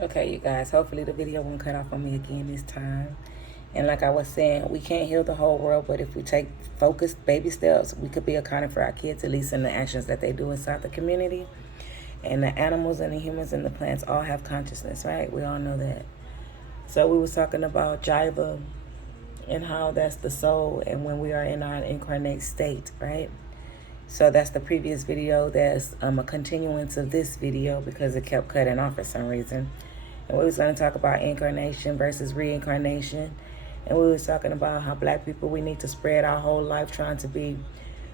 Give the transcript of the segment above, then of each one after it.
Okay, you guys, hopefully the video won't cut off on me again this time. And like I was saying, we can't heal the whole world, but if we take focused baby steps, we could be accounting for our kids, at least in the actions that they do inside the community. And the animals and the humans and the plants all have consciousness, right? We all know that. So we was talking about jiva and how that's the soul and when we are in our incarnate state, right? So that's the previous video. That's a continuance of this video because it kept cutting off for some reason. And we was going to talk about incarnation versus reincarnation. And we was talking about how black people, we need to spread our whole life trying to be,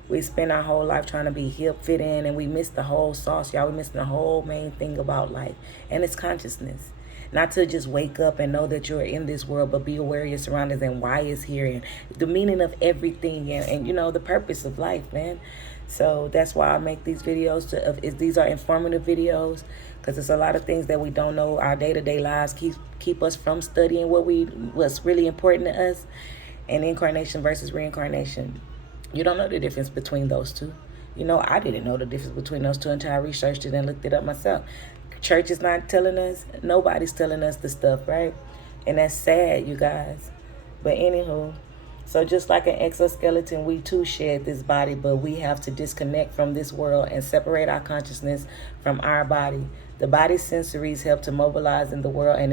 we spend our whole life trying to be hip, fit in, and we miss the whole sauce, y'all. We miss the whole main thing about life, and it's consciousness. Not to just wake up and know that you're in this world, but be aware of your surroundings and why it's here and the meaning of everything and you know, the purpose of life, man. So that's why I make these videos. These are informative videos because there's a lot of things that we don't know. Our day-to-day lives keep us from studying what's really important to us. And incarnation versus reincarnation, you don't know the difference between those two. You know, I didn't know the difference between those two until I researched it and looked it up myself. Church is not telling us. Nobody's telling us the stuff, right? And that's sad, you guys. But anywho, so just like an exoskeleton, we too shed this body, but we have to disconnect from this world and separate our consciousness from our body. The body's sensories help to mobilize in the world, and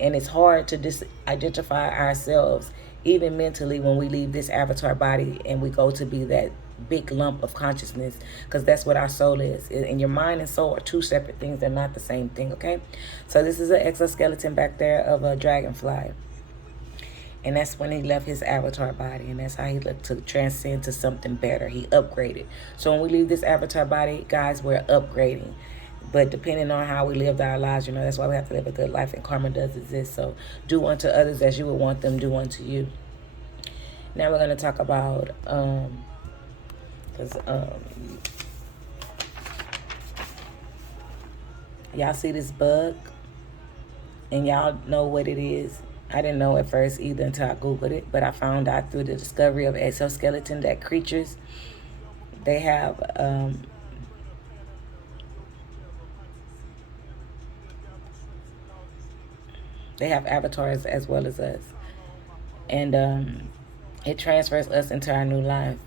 it's hard to identify ourselves, even mentally, when we leave this avatar body and we go to be that big lump of consciousness, because that's what our soul is. And your mind and soul are two separate things. They're not the same thing, okay? So this is an exoskeleton back there of a dragonfly. And that's when he left his avatar body. And that's how he looked to transcend to something better. He upgraded. So when we leave this avatar body, guys, we're upgrading. But depending on how we lived our lives, you know, that's why we have to live a good life. And karma does exist. So do unto others as you would want them do unto you. Now we're going to talk about... y'all see this bug? And y'all know what it is. I didn't know at first either until I Googled it, but I found out through the discovery of exoskeleton that creatures, they have avatars as well as us. And it transfers us into our new life,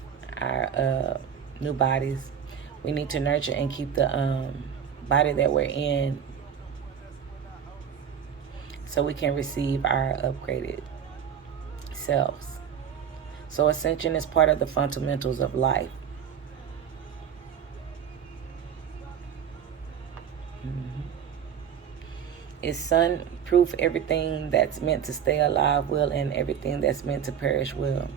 our new bodies. We need to nurture and keep the body that we're in so we can receive our upgraded selves. So ascension is part of the fundamentals of life. Is sun-proof everything that's meant to stay alive will, and everything that's meant to perish will,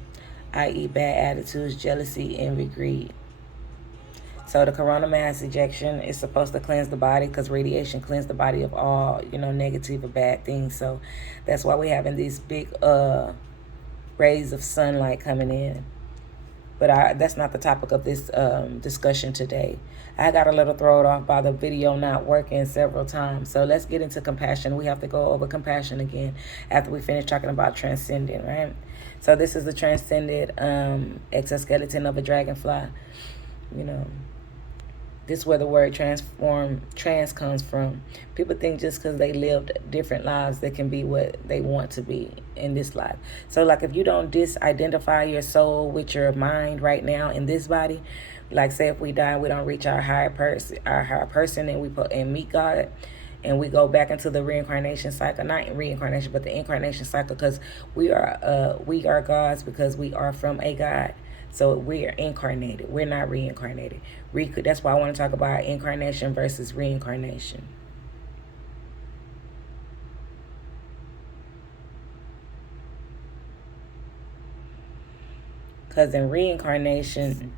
i.e. bad attitudes, jealousy, envy, greed. So the corona mass ejection is supposed to cleanse the body because radiation cleans the body of all, you know, negative or bad things. So that's why we're having these big rays of sunlight coming in. But that's not the topic of this discussion today. I got a little thrown off by the video not working several times. So let's get into compassion. We have to go over compassion again after we finish talking about transcending, right? So this is the transcended exoskeleton of a dragonfly. You know, this is where the word trans comes from. People think just because they lived different lives, they can be what they want to be in this life. So like if you don't disidentify your soul with your mind right now in this body, like say if we die, we don't reach our higher person and meet God, and we go back into the reincarnation cycle, not reincarnation, but the incarnation cycle, because we are gods because we are from a God. So we are incarnated. We're not reincarnated. That's why I want to talk about incarnation versus reincarnation. Because in reincarnation,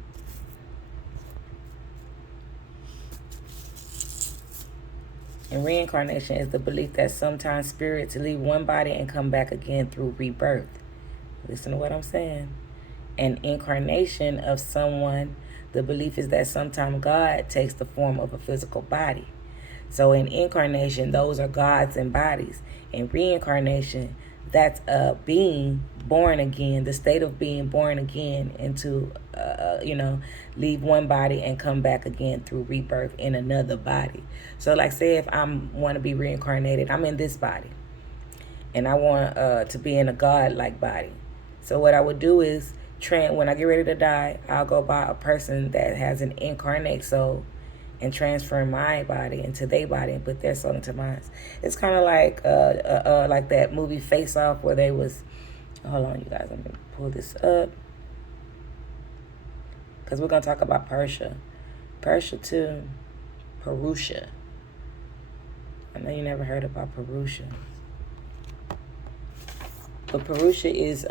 is the belief that sometimes spirits leave one body and come back again through rebirth. Listen to what I'm saying. An incarnation of someone, the belief is that sometimes God takes the form of a physical body. So in incarnation, those are gods and bodies. In reincarnation, that's being born again, the state of being born again into, leave one body and come back again through rebirth in another body. So like say if I want to be reincarnated, I'm in this body and I want to be in a God-like body. So what I would do is, when I get ready to die, I'll go by a person that has an incarnate soul and transfer my body into their body and put their soul into mine. It's kind of like that movie Face Off, where they was, hold on you guys, let me pull this up, because we're going to talk about Persia too. Purusha. I know you never heard about Purusha, but Purusha is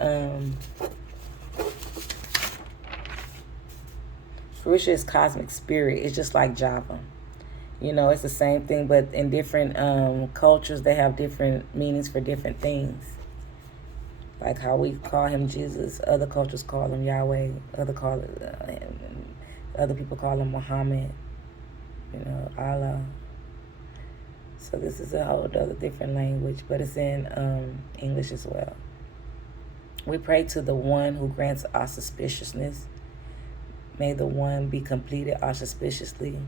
cosmic spirit. It's just like Java. It's the same thing, but in different cultures, they have different meanings for different things. Like how we call him Jesus, other cultures call him Yahweh, other people call him Muhammad, Allah. So this is a whole other different language, but it's in English as well. We pray to the one who grants auspiciousness. May the one be completed auspiciously.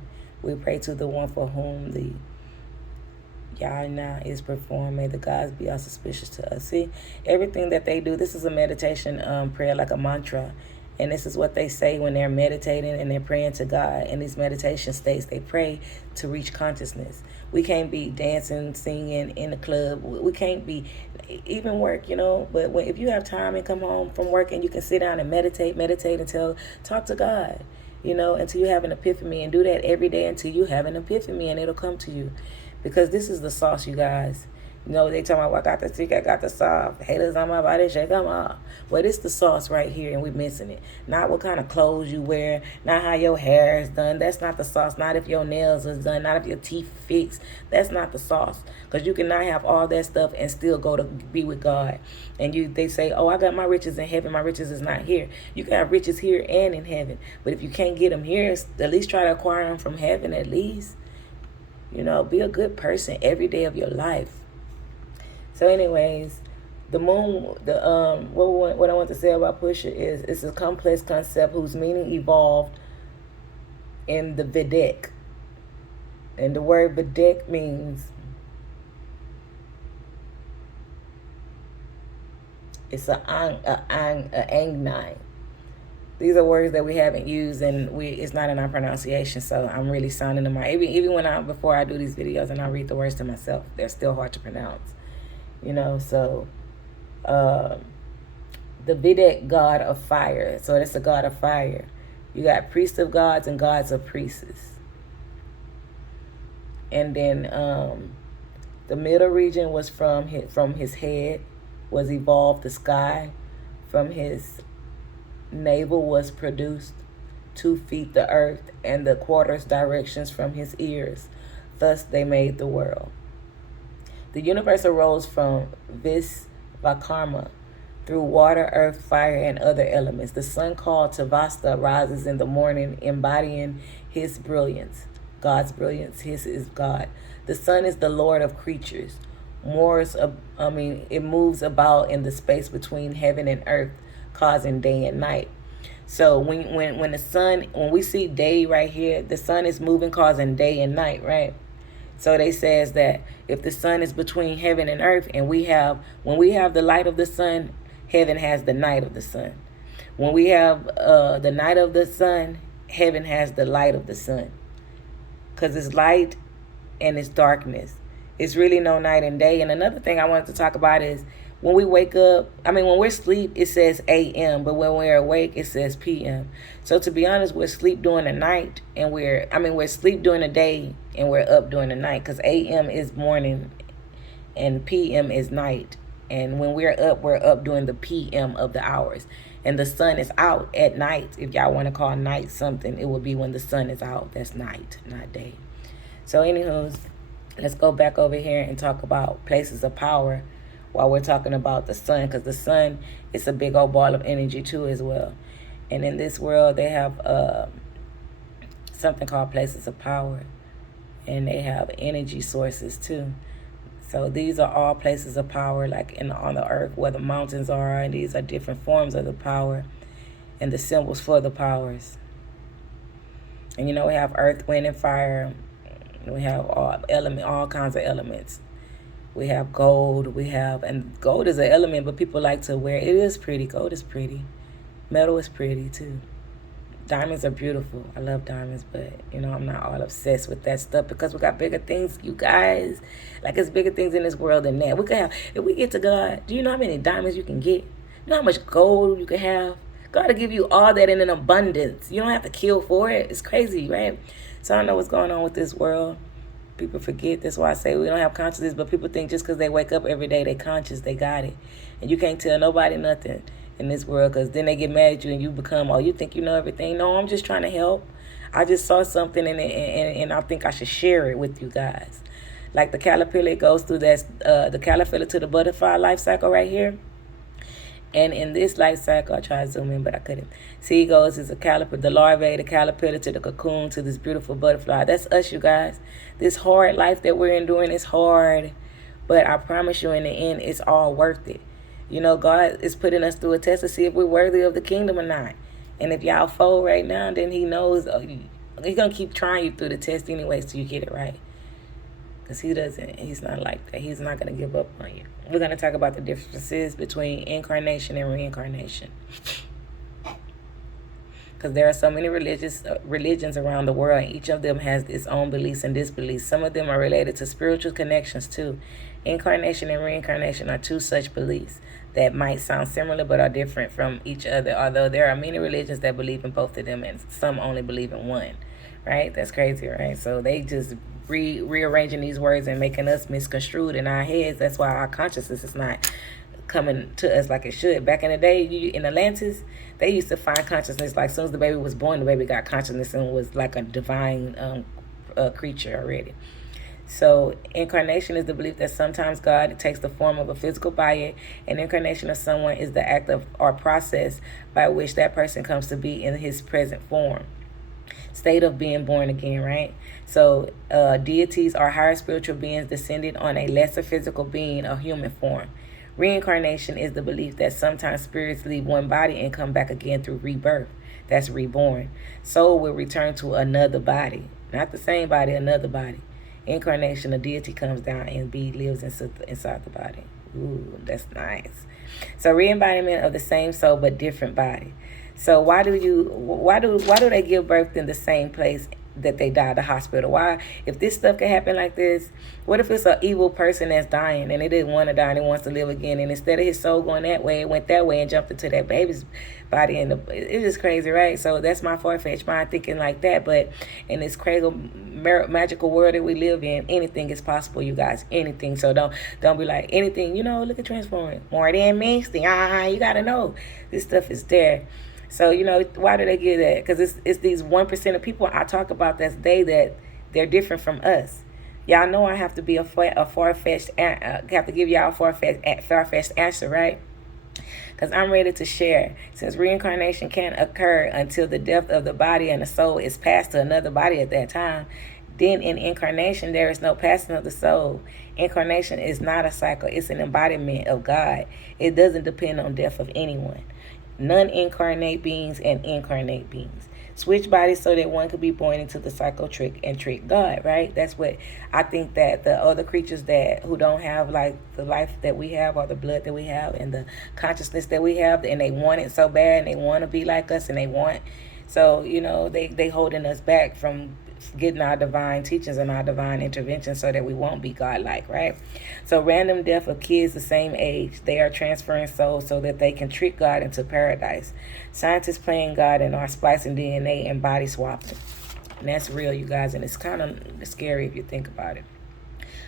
We pray to the one for whom the Yajna is performed. May the gods be auspicious to us. See, everything that they do, this is a meditation prayer, like a mantra. And this is what they say when they're meditating and they're praying to God. In these meditation states, they pray to reach consciousness. We can't be dancing, singing in the club. We can't be, even work, But if you have time and come home from work and you can sit down and meditate until, talk to God, until you have an epiphany. And do that every day until you have an epiphany, and it'll come to you. Because this is the sauce, you guys. They talking about, I got the secret, I got the sauce. Haters on my body, shake them off. Well, it's the sauce right here, and we're missing it. Not what kind of clothes you wear, not how your hair is done. That's not the sauce. Not if your nails is done, not if your teeth fixed. That's not the sauce. Because you cannot have all that stuff and still go to be with God. And they say, oh, I got my riches in heaven. My riches is not here. You can have riches here and in heaven. But if you can't get them here, at least try to acquire them from heaven at least. Be a good person every day of your life. So anyways, the moon, what I want to say about Pusha is it's a complex concept whose meaning evolved in the Vedic. And the word Vedic means it's an Angnine. These are words that we haven't used, and it's not in our pronunciation, so I'm really sounding them out. Even before I do these videos and I read the words to myself, they're still hard to pronounce. So the Vedic god of fire. So that's the god of fire. You got priests of gods and gods of priests. And then the middle region was from his head was evolved the sky. From his navel was produced 2 feet the earth, and the quarters directions from his ears. Thus they made the world. The universe arose from Vishvakarma through water, earth, fire, and other elements. The sun called Tavasta rises in the morning, embodying his brilliance. God's brilliance. His is God. The sun is the Lord of creatures. It moves about in the space between heaven and earth, causing day and night. So when the sun, when we see day right here, the sun is moving, causing day and night, right? So they says that if the sun is between heaven and earth, and when we have the light of the sun, heaven has the night of the sun. When we have the night of the sun, heaven has the light of the sun. Because it's light and it's darkness. It's really no night and day. And another thing I wanted to talk about is when we wake up, when we're asleep, it says a.m., but when we're awake, it says p.m. So to be honest, we're asleep during the night, and we're asleep during the day, and we're up during the night, because a.m. is morning, and p.m. is night. And when we're up during the p.m. of the hours. And the sun is out at night. If y'all want to call night something, it would be when the sun is out. That's night, not day. So anywho, let's go back over here and talk about places of power while we're talking about the sun, because the sun is a big old ball of energy too as well. And in this world, they have something called places of power, and they have energy sources too. So these are all places of power, like on the earth where the mountains are, and these are different forms of the power and the symbols for the powers. And we have earth, wind, and fire. We have all kinds of elements. We have gold. And gold is an element, but people like to wear it. It is pretty. Gold is pretty. Metal is pretty too. Diamonds are beautiful. I love diamonds, but I'm not all obsessed with that stuff because we got bigger things, you guys. Like, it's bigger things in this world than that. We could have, if we get to God, do you know how many diamonds you can get? You know how much gold you can have? God will give you all that in an abundance. You don't have to kill for it. It's crazy, right? So I don't know what's going on with this world. People forget. That's why I say we don't have consciousness, but people think just because they wake up every day, they conscious, they got it. And you can't tell nobody nothing in this world, because then they get mad at you and you become, oh, you think you know everything. No, I'm just trying to help. I just saw something and I think I should share it with you guys. Like the caterpillar goes through the caterpillar to the butterfly life cycle right here. And in this life cycle, I tried to zoom in, but I couldn't. See, it goes as a caterpillar, the larvae, the caterpillar to the cocoon to this beautiful butterfly. That's us, you guys. This hard life that we're enduring is hard, but I promise you in the end, it's all worth it. God is putting us through a test to see if we're worthy of the kingdom or not. And if y'all fold right now, then he knows he's going to keep trying you through the test anyway so you get it right. Because he's not like that. He's not going to give up on you. We're going to talk about the differences between incarnation and reincarnation. Because there are so many religions around the world, and each of them has its own beliefs and disbeliefs. Some of them are related to spiritual connections too. Incarnation and reincarnation are two such beliefs that might sound similar but are different from each other, although there are many religions that believe in both of them and some only believe in one, right? That's crazy, right? So they just rearranging these words and making us misconstrued in our heads. That's why our consciousness is not coming to us like it should. Back in the day, in Atlantis, they used to find consciousness like as soon as the baby was born, the baby got consciousness and was like a divine creature already. So incarnation is the belief that sometimes God takes the form of a physical body, and incarnation of someone is the act of or process by which that person comes to be in his present form. State of being born again, right? So deities are higher spiritual beings descended on a lesser physical being of human form. Reincarnation is the belief that sometimes spirits leave one body and come back again through rebirth. That's reborn. Soul will return to another body. Not the same body, another body. Incarnation, a deity comes down and lives inside the body. Ooh, that's nice. So re-embodiment of the same soul but different body. So why do they give birth in the same place that they die, the hospital? Why, if this stuff can happen like this, what if it's an evil person that's dying and they didn't want to die and he wants to live again, and instead of his soul going that way, it went that way and jumped into that baby's body, and it's just crazy, right? So that's my far-fetched mind thinking like that. But in this crazy magical world that we live in, anything is possible, you guys, anything. So don't be like anything, look at Transforming, more than me, you gotta know this stuff is there. So, why do they give that? Because it's these 1% of people I talk about that they're different from us. Y'all know I have to be a far-fetched, have to give y'all a far-fetched answer, right? Because I'm ready to share. Since reincarnation can't occur until the death of the body and the soul is passed to another body at that time, then in incarnation, there is no passing of the soul. Incarnation is not a cycle. It's an embodiment of God. It doesn't depend on death of anyone. Non-incarnate beings and incarnate beings switch bodies so that one could be born into the cycle trick God, right? That's what I think, that the other creatures who don't have like the life that we have or the blood that we have and the consciousness that we have, and they want it so bad and they want to be like us, and they holding us back from getting our divine teachings and our divine intervention so that we won't be godlike, right? So random death of kids the same age, they are transferring souls so that they can trick God into paradise. Scientists playing God and are splicing DNA and body swapping. And that's real, you guys, and it's kind of scary if you think about it.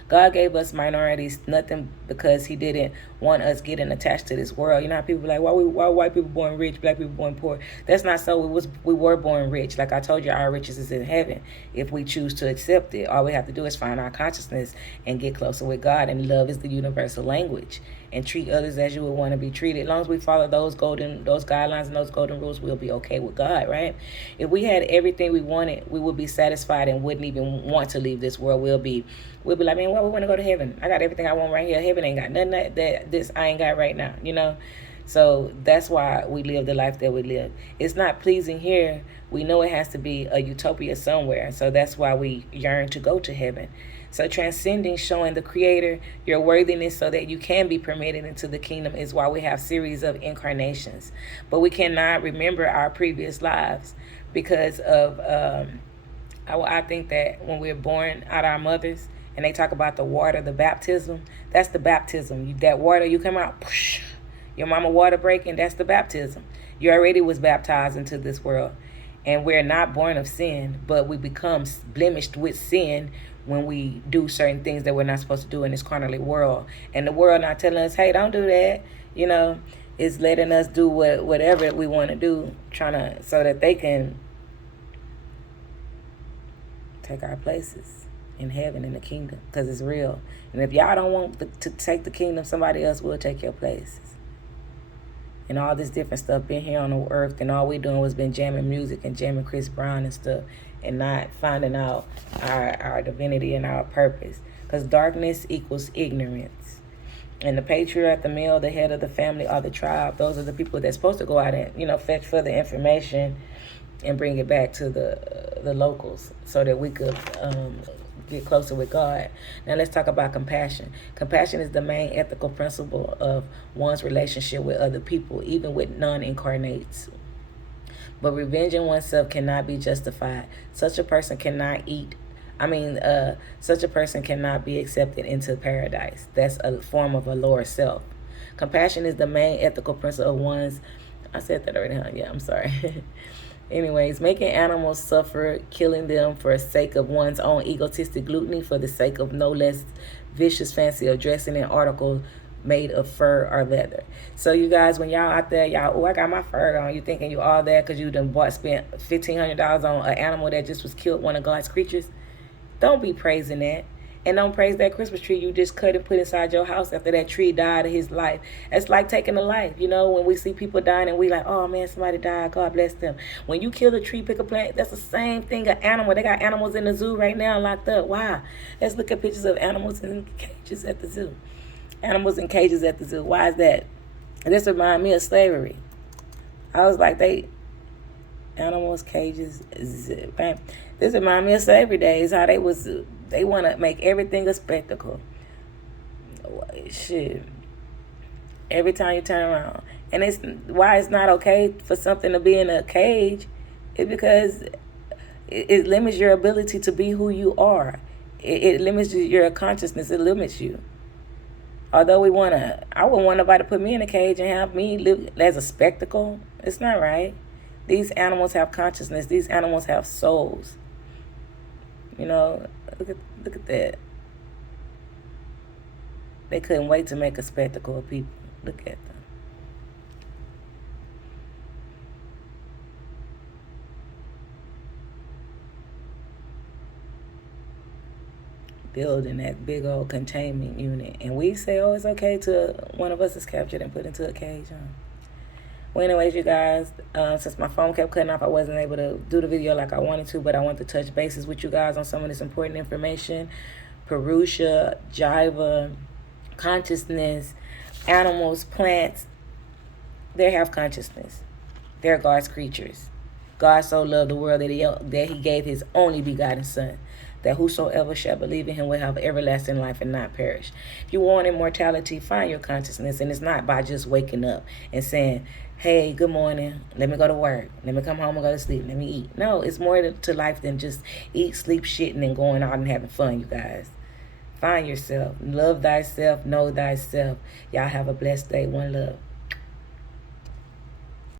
God gave us minorities nothing because he didn't want us getting attached to this world. You know how people are like, why white people born rich, black people born poor? That's not so. We were born rich. Like I told you, our riches is in heaven if we choose to accept it. All we have to do is find our consciousness and get closer with God. And love is the universal language. And treat others as you would want to be treated. As long as we follow those guidelines and those golden rules, we'll be okay with God, right? If we had everything we wanted, we would be satisfied and wouldn't even want to leave this world. We'll be like, man, what? We want to go to heaven. I got everything I want right here. Heaven ain't got nothing that this I ain't got right now, So that's why we live the life that we live. It's not pleasing here. We know it has to be a utopia somewhere. So that's why we yearn to go to heaven. So transcending, showing the Creator your worthiness so that you can be permitted into the kingdom is why we have series of incarnations. But we cannot remember our previous lives because of, I think that when we're born out our mothers and they talk about the water, the baptism, that's the baptism. That water, you come out, your mama water breaking, that's the baptism. You already was baptized into this world. And we're not born of sin, but we become blemished with sin when we do certain things that we're not supposed to do in this carnally world. And the world not telling us, hey, don't do that. It's letting us do whatever we want to do, so that they can take our places in heaven, in the kingdom, because it's real. And if y'all don't want to take the kingdom, somebody else will take your places. And all this different stuff been here on the earth, and all we doing was been jamming music and jamming Chris Brown and stuff, and not finding out our divinity and our purpose. Because darkness equals ignorance. And the patriarch, the male, the head of the family, or the tribe, those are the people that's supposed to go out and fetch further information and bring it back to the locals so that we could get closer with God. Now let's talk about compassion. Compassion is the main ethical principle of one's relationship with other people, even with non-incarnates. But revenging oneself cannot be justified. Such a person cannot such a person cannot be accepted into paradise. That's a form of a lower self. Compassion is the main ethical principle of one's... I said that already, huh? Yeah, I'm sorry. Anyways, making animals suffer, killing them for the sake of one's own egotistic gluttony, for the sake of no less vicious fancy of dressing in articles made of fur or leather. So you guys, when y'all out there, I got my fur on, you thinking you all that because you spent $1,500 on an animal that just was killed, one of God's creatures. Don't be praising that. And don't praise that Christmas tree you just cut and put inside your house after that tree died of his life. It's like taking a life. When we see people dying and we like, oh man, somebody died, God bless them. When you kill a tree, pick a plant, that's the same thing, an animal. They got animals in the zoo right now locked up. Why? Let's look at pictures of animals in cages at the zoo. Animals in cages at the zoo. Why is that? This reminds me of slavery. I was like, animals, cages, bam. This reminds me of slavery days, how they want to make everything a spectacle. Shit. Every time you turn around. And it's why it's not okay for something to be in a cage is because it limits your ability to be who you are. It limits your consciousness. It limits you. Although I wouldn't want nobody to put me in a cage and have me live as a spectacle. It's not right. These animals have consciousness. These animals have souls. Look at that. They couldn't wait to make a spectacle of people. Look at them. Building that big old containment unit. And we say, oh, it's okay till one of us is captured and put into a cage. Well, anyways, you guys, since my phone kept cutting off, I wasn't able to do the video like I wanted to, but I want to touch bases with you guys on some of this important information. Purusha, Jiva, consciousness, animals, plants, they have consciousness. They're God's creatures. God so loved the world that he gave his only begotten Son, that whosoever shall believe in him will have everlasting life and not perish. If you want immortality, find your consciousness, and it's not by just waking up and saying, hey, good morning, let me go to work, let me come home and go to sleep, let me eat. No, it's more to life than just eat, sleep, shitting, and going out and having fun, you guys. Find yourself. Love thyself. Know thyself. Y'all have a blessed day. One love.